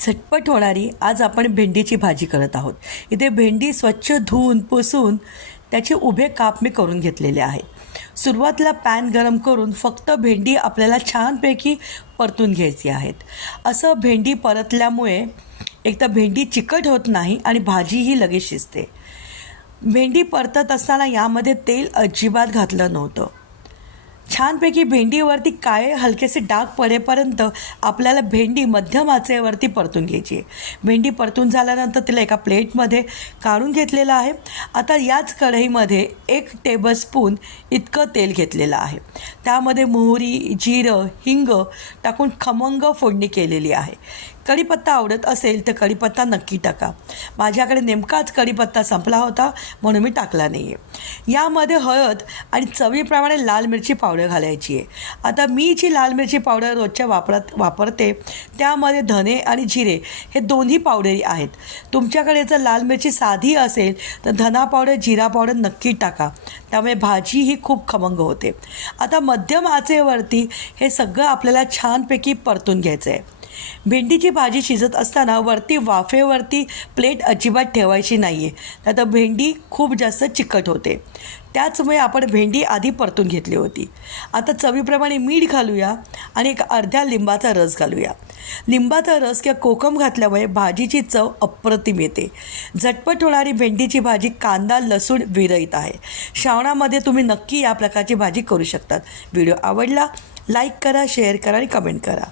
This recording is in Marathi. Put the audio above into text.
झटपट होणारी आज आपण भेंडीची भाजी करत आहोत। इथे भेंडी स्वच्छ धुवून पुसून त्याचे उभे काप मी करून घेतलेले आहेत। सुरुवातीला पॅन गरम करून फक्त भेंडी आपल्याला छानपैकी परतून घ्यायची आहेत। असं भेंडी परतल्यामुळे एक तर भेंडी चिकट होत नाही आणि भाजीही लगेच शिजते। भेंडी परतत असताना यामध्ये तेल अजिबात घातलं नव्हतं। छानपैकी भेंडीवरती काळे हलकेसे डाग पडेपर्यंत आपल्याला भेंडी मध्यम आचेवरती परतून घ्यायची आहे। भेंडी परतून झाल्यानंतर तिला एका प्लेटमध्ये काढून घेतलेलं आहे। आता याच कढईमध्ये 1 टेबलस्पून इतकं तेल घेतलेलं आहे। त्यामध्ये मोहरी, जिरं, हिंग टाकून खमंग फोडणी केलेली आहे। कढीपत्ता आवडत असेल तर कढीपत्ता नक्की टाका। माझ्याकडे नेमकाच कढीपत्ता संपला होता म्हणून मी टाकला नाही आहे। यामध्ये हळद आणि चवीप्रमाणे लाल मिरची पावडर घालायची आहे। आता मी जी लाल मिरची पावडर रोजच्या वापरते त्यामध्ये धने आणि जिरे हे दोन्ही पावडरी आहेत। तुमच्याकडे जर लाल मिरची साधी असेल तर धना पावडर, जिरा पावडर नक्की टाका, त्यामुळे भाजी ही खूप खमंग होते। आता मध्यम आचेवरती हे सगळं आपल्याला छानपैकी परतून घ्यायचं आहे। भेंडीची भाजी शिजत असताना वरती वाफेवरती प्लेट अजिबात ठेवायची नाही आहे, तर भेंडी खूप जास्त चिकट होते। त्याचमुळे आपण भेंडी आधी परतून घेतली होती। आता चवीप्रमाणे मीठ घालूया आणि एक अर्ध्या लिंबाचा रस घालूया। लिंबाचा रस किंवा कोकम घातल्यामुळे भाजीची चव अप्रतिम येते। झटपट होणारी भेंडीची भाजी कांदा लसूण विरहित आहे। श्रावणामध्ये तुम्ही नक्की या प्रकारची भाजी करू शकतात। व्हिडिओ आवडला लाईक करा, शेअर करा आणि कमेंट करा।